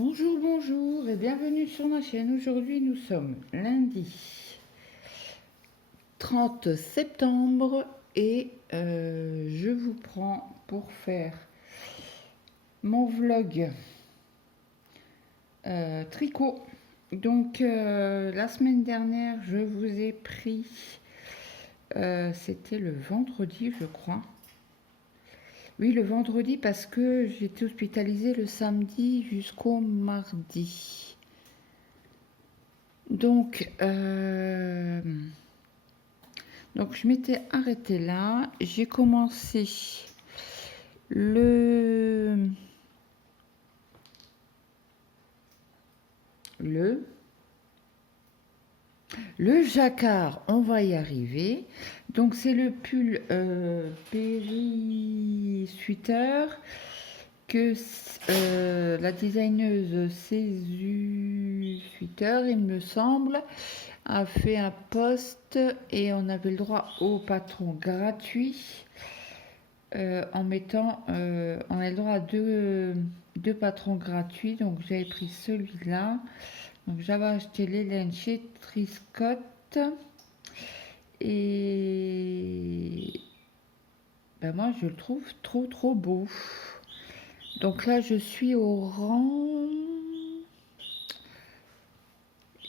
Bonjour, bonjour et bienvenue sur ma chaîne. Aujourd'hui, nous sommes lundi 30 septembre et je vous prends pour faire mon vlog tricot. Donc, la semaine dernière, je vous ai pris, c'était le vendredi, je crois. Oui, le vendredi parce que j'étais hospitalisée le samedi jusqu'au mardi. Donc, je m'étais arrêtée là. J'ai commencé le jacquard. On va y arriver. Donc c'est le pull Perry Sweater que la designeuse Césu Sweater, il me semble, a fait un post et on avait le droit au patron gratuit en mettant, on a le droit à deux patrons gratuits. Donc j'avais pris celui-là. Donc j'avais acheté les laines chez Triscott et ben moi je le trouve trop beau. Donc là je suis au rang.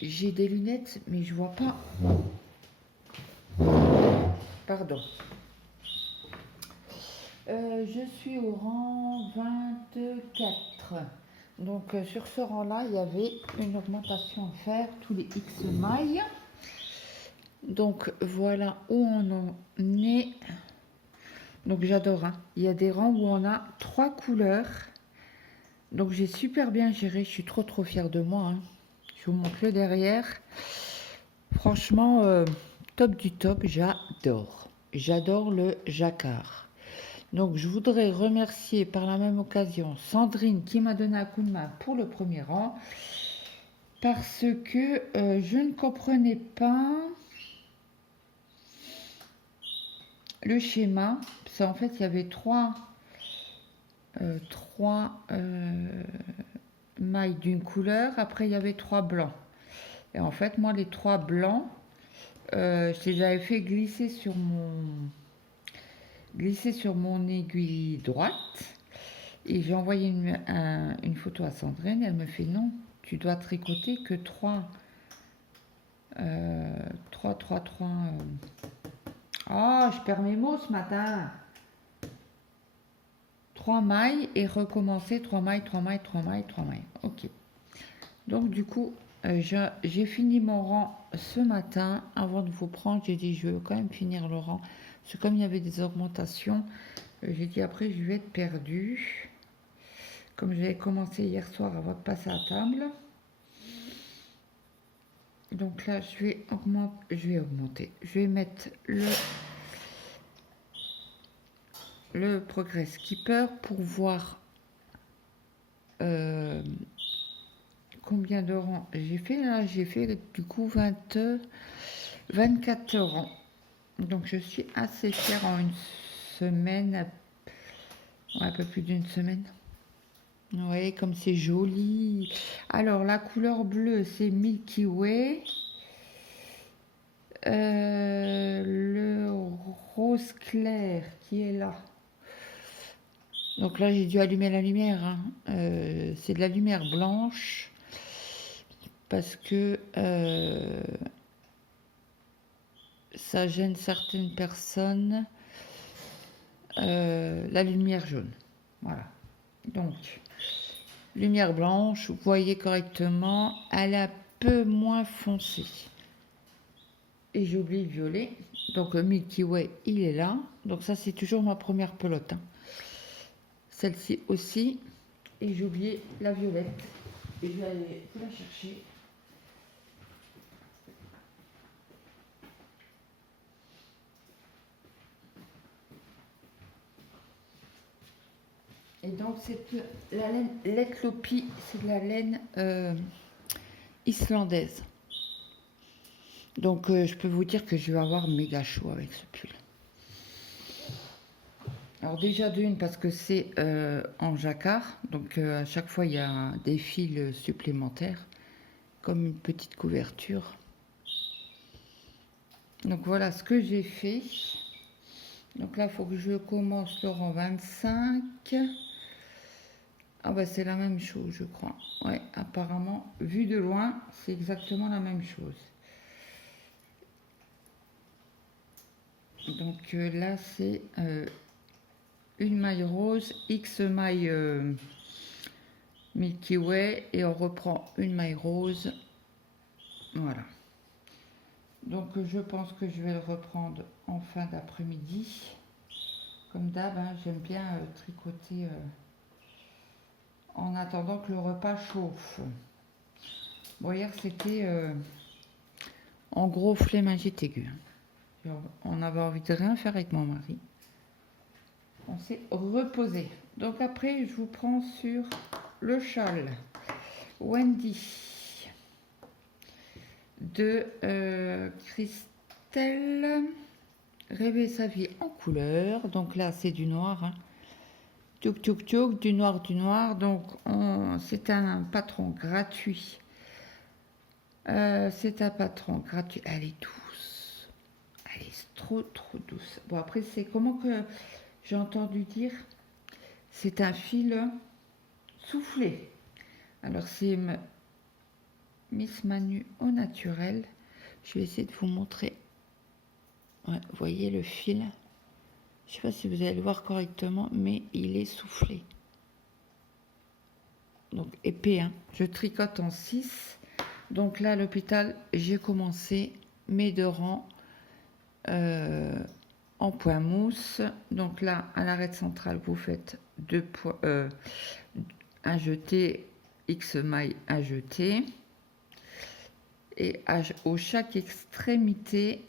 J'ai des lunettes mais je vois pas. Pardon. Je suis au rang 24. Donc sur ce rang-là, il y avait une augmentation à faire tous les X mailles. Donc voilà où on en est. Donc j'adore. Hein. Il y a des rangs où on a 3 couleurs. Donc j'ai super bien géré. Je suis trop fière de moi. Hein. Je vous montre le derrière. Franchement, top du top. J'adore. J'adore le jacquard. Donc je voudrais remercier par la même occasion Sandrine qui m'a donné un coup de main pour le premier rang parce que je ne comprenais pas le schéma. En fait, il y avait trois mailles d'une couleur, après il y avait 3 blancs. Et en fait, moi, les 3 blancs, j'avais fait glisser sur mon aiguille droite. Et j'ai envoyé une photo à Sandrine. Elle me fait non, tu dois tricoter que 3. Oh, je perds mes mots ce matin. 3 mailles et recommencer 3 mailles, 3 mailles, 3 mailles, 3 mailles. Ok. Donc du coup, j'ai fini mon rang ce matin. Avant de vous prendre, j'ai dit je vais quand même finir le rang. Parce que comme il y avait des augmentations, j'ai dit après je vais être perdue. Comme j'avais commencé hier soir avant de passer à table. Donc là, je vais augmenter. Je vais mettre le Progress Keeper pour voir combien de rangs j'ai fait. Là, j'ai fait du coup 24 rangs. Donc je suis assez fière en une semaine, un peu plus d'une semaine. Vous voyez comme c'est joli. Alors la couleur bleue c'est Milky Way. Le rose clair qui est là. Donc là j'ai dû allumer la lumière. Hein. C'est de la lumière blanche parce que ça gêne certaines personnes. La lumière jaune. Voilà. Donc lumière blanche, vous voyez correctement, elle est un peu moins foncée. Et j'ai oublié le violet. Donc le Milky Way, il est là. Donc ça, c'est toujours ma première pelote. Hein. Celle-ci aussi. Et j'ai oublié la violette. Et je vais aller vous la chercher. Et donc c'est la laine Letlopi, c'est de la laine islandaise. Donc je peux vous dire que je vais avoir méga chaud avec ce pull. Alors déjà d'une parce que c'est en jacquard, donc à chaque fois il y a des fils supplémentaires, comme une petite couverture. Donc voilà ce que j'ai fait. Donc là il faut que je commence le rang 25. Ah bah c'est la même chose je crois. Ouais, apparemment, vu de loin, c'est exactement la même chose. Donc là c'est une maille rose, X maille Milky Way et on reprend une maille rose. Voilà. Donc je pense que je vais le reprendre en fin d'après-midi. Comme d'hab, hein, j'aime bien tricoter en attendant que le repas chauffe. Bon, hier c'était en gros flémingite aiguë. On avait envie de rien faire avec mon mari. On s'est reposé. Donc après, je vous prends sur le châle Wendy de Christelle. Rêver sa vie en couleur. Donc là, c'est du noir. Hein. Tchouk tchouk tchouk, du noir, du noir. Donc c'est un patron gratuit. C'est un patron gratuit. Elle est douce. Elle est trop trop douce. Bon après, c'est comment que j'ai entendu dire. C'est un fil soufflé. Alors c'est Miss Manu au naturel. Je vais essayer de vous montrer. Ouais, vous voyez le fil. Je ne sais pas si vous allez le voir correctement, mais il est soufflé. Donc épais, hein. Je tricote en 6. Donc là, à l'hôpital, j'ai commencé mes 2 rangs en point mousse. Donc là, à l'arête centrale, vous faites un jeté, X maille à jeter. Et au chaque extrémité,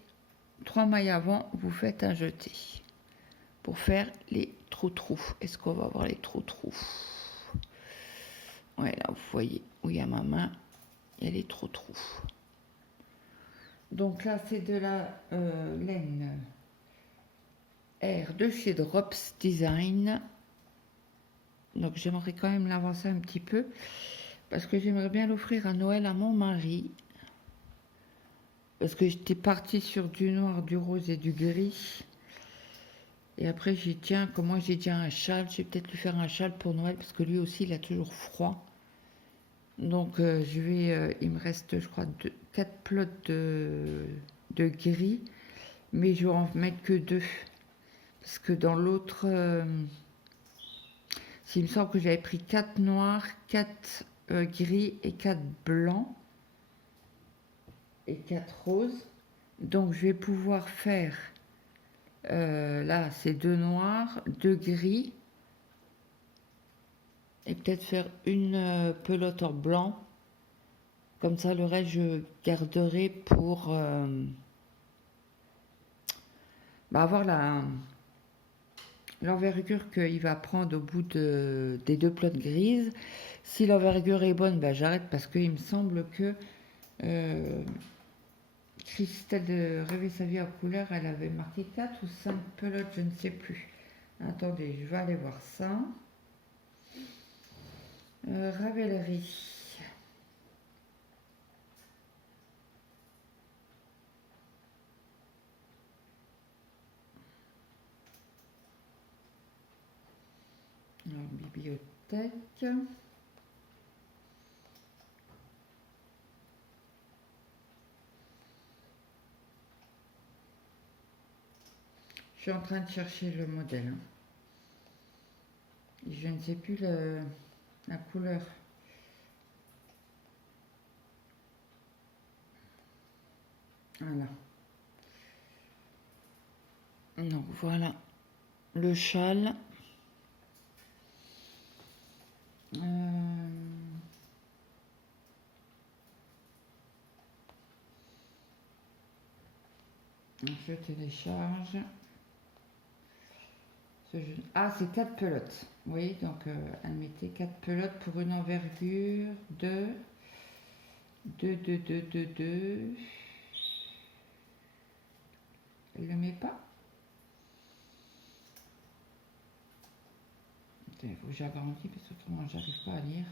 3 mailles avant, vous faites un jeté. Pour faire les trous-trous. Est-ce qu'on va voir les trous-trous? Ouais, là, vous voyez où il y a ma main. Il y a les trous-trous. Donc là, c'est de la laine R de chez Drops Design. Donc j'aimerais quand même l'avancer un petit peu. Parce que j'aimerais bien l'offrir à Noël à mon mari. Parce que j'étais partie sur du noir, du rose et du gris. Et après, j'ai dit, tiens, comme moi j'ai déjà un châle, je vais peut-être lui faire un châle pour Noël, parce que lui aussi, il a toujours froid. Donc, il me reste, je crois, 4 plots de gris, mais je vais en mettre que 2. Parce que dans l'autre, il me semble que j'avais pris 4 noirs, 4 gris et 4 blancs, et 4 roses. Donc, je vais pouvoir faire... là, c'est 2 noirs, 2 gris, et peut-être faire une pelote en blanc. Comme ça, le reste, je garderai pour avoir l'envergure qu'il va prendre au bout des 2 plots grises. Si l'envergure est bonne, j'arrête parce qu'il me semble que Christelle de Rêver sa vie en couleur, elle avait marqué 4 ou 5 pelotes, je ne sais plus. Attendez, je vais aller voir ça. Ravellerie. Alors, bibliothèque. Je suis en train de chercher le modèle. Hein. Je ne sais plus la couleur. Voilà. Donc voilà le châle. Je télécharge. Ah, c'est 4 pelotes. Oui, donc elle mettait 4 pelotes pour une envergure de 2. Elle ne le met pas. Il faut que j'agrandisse parce que autrement j'arrive pas à lire.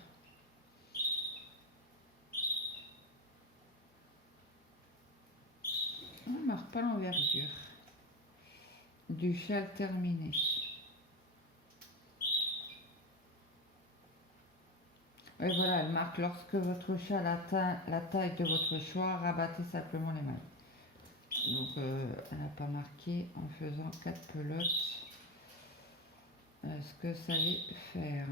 On ne marque pas l'envergure du châle terminé. Et voilà, elle marque lorsque votre châle atteint la taille de votre choix, rabattez simplement les mailles. Donc elle n'a pas marqué en faisant 4 pelotes ce que ça allait faire.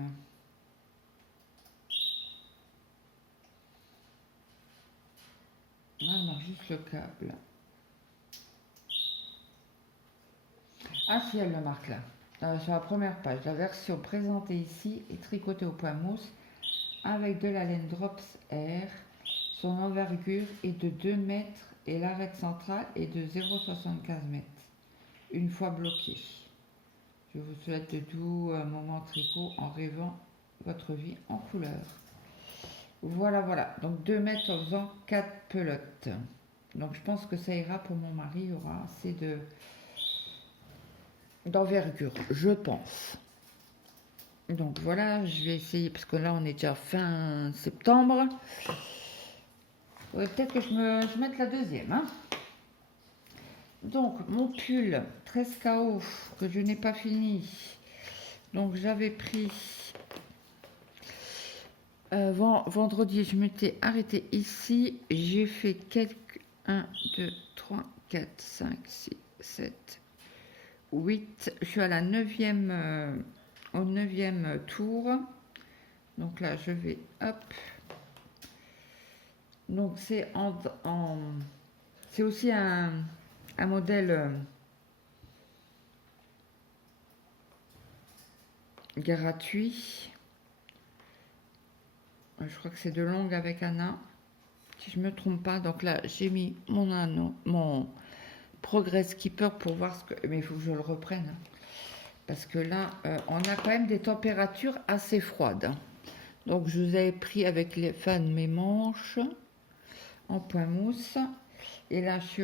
Là, elle marque juste le câble. Ah si, elle le marque là. Sur la première page, la version présentée ici est tricotée au point mousse avec de la laine Drops Air. Son envergure est de 2 mètres et l'arête centrale est de 0,75 mètres. Une fois bloqué. Je vous souhaite de doux moments tricot en rêvant votre vie en couleur. Voilà, voilà. Donc 2 mètres en faisant 4 pelotes. Donc je pense que ça ira pour mon mari. Il y aura assez d'envergure, je pense. Donc voilà, je vais essayer, parce que là on est déjà fin septembre. Peut-être que je mette la deuxième. Hein. Donc mon pull 13 KO que je n'ai pas fini. Donc j'avais pris vendredi, je m'étais arrêtée ici. J'ai fait quelques 1, 2, 3, 4, 5, 6, 7, 8. Je suis à la 9e, au 9e tour. Donc là, je vais, hop. Donc c'est c'est aussi un modèle gratuit. Je crois que c'est de longue avec Anna, si je me trompe pas. Donc là, j'ai mis mon anneau, mon Progress Keeper pour voir ce que. Mais il faut que je le reprenne. Parce que là, on a quand même des températures assez froides. Donc je vous avais pris avec les fins de mes manches en point mousse. Et là, je suis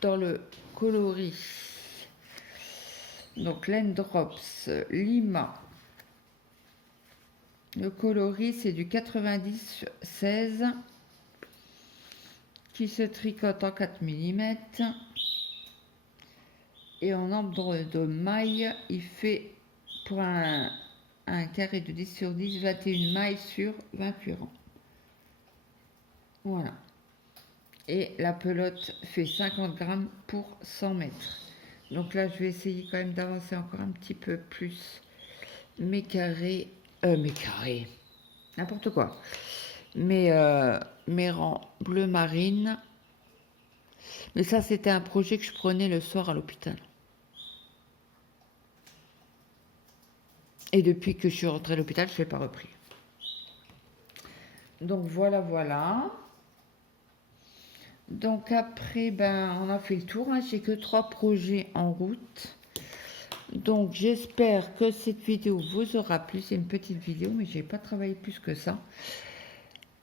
dans le coloris. Donc Laine Drops Lima. Le coloris, c'est du 90-16 qui se tricote en 4 mm. Et en nombre de mailles, il fait pour un carré de 10 sur 10, 21 mailles sur 28 rangs. Voilà. Et la pelote fait 50 grammes pour 100 mètres. Donc là, je vais essayer quand même d'avancer encore un petit peu plus mes carrés. N'importe quoi. Mes rangs bleu marine. Mais ça, c'était un projet que je prenais le soir à l'hôpital. Et depuis que je suis rentrée à l'hôpital, je ne l'ai pas repris. Donc voilà, voilà. Donc après, on a fait le tour. Hein. J'ai que 3 projets en route. Donc j'espère que cette vidéo vous aura plu. C'est une petite vidéo, mais j'ai pas travaillé plus que ça.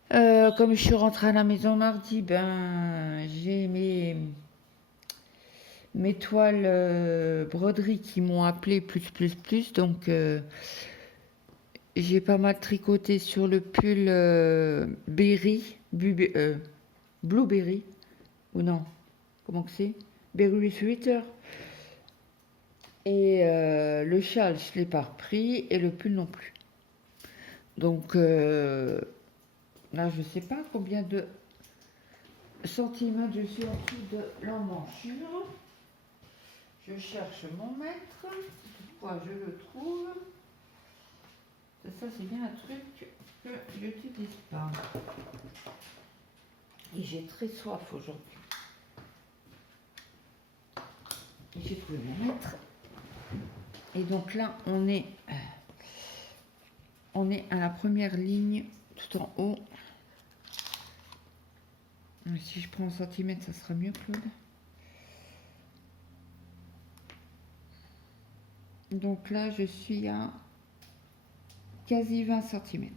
Comme je suis rentrée à la maison mardi, j'ai mes toiles broderie qui m'ont appelé plus. Donc j'ai pas mal tricoté sur le pull Blueberry. Ou non, comment que c'est? Berry Sweater. Et le châle, je ne l'ai pas repris. Et le pull non plus. Donc là, je ne sais pas combien de centimètres je suis en dessous de l'emmanchure. Je cherche mon mètre. Pourquoi je le trouve? Ça, c'est bien un truc que je n'utilise pas. Et j'ai très soif aujourd'hui. J'ai trouvé mon mètre. Et donc là, on est à la première ligne, tout en haut. Si je prends en centimètres, ça sera mieux, Claude. Donc là, je suis à quasi 20 cm.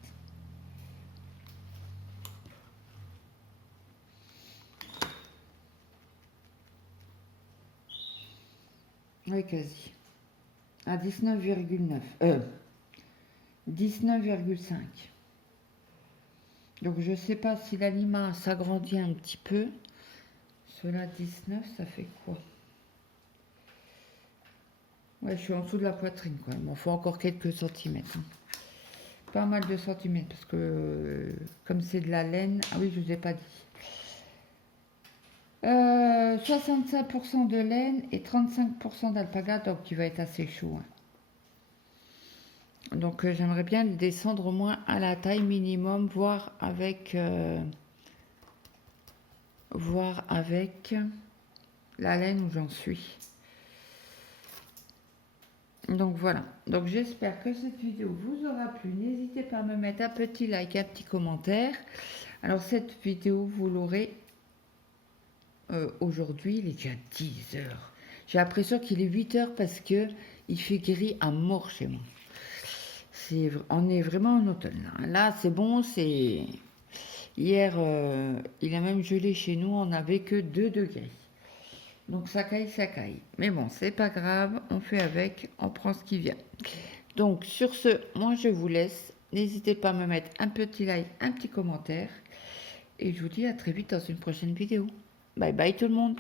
Oui, quasi. À 19,9. 19,5. Donc je sais pas si l'aliment s'agrandit un petit peu. Cela 19, ça fait quoi? Ouais, je suis en dessous de la poitrine, quoi. Il m'en faut encore quelques centimètres, hein. Pas mal de centimètres, parce que comme c'est de la laine... Ah oui, je vous ai pas dit. 65% de laine et 35% d'alpaga, donc il va être assez chaud, hein. Donc j'aimerais bien le descendre au moins à la taille minimum, voir avec la laine où j'en suis. Donc voilà, donc j'espère que cette vidéo vous aura plu. N'hésitez pas à me mettre un petit like, un petit commentaire. Alors cette vidéo, vous l'aurez aujourd'hui, il est déjà 10 heures. J'ai l'impression qu'il est 8 heures parce que il fait gris à mort chez moi. On est vraiment en automne. Là, c'est bon, c'est... Hier, il a même gelé chez nous, on n'avait que 2 degrés. Donc ça caille, ça caille. Mais bon, c'est pas grave, on fait avec, on prend ce qui vient. Donc sur ce, moi je vous laisse. N'hésitez pas à me mettre un petit like, un petit commentaire. Et je vous dis à très vite dans une prochaine vidéo. Bye bye tout le monde.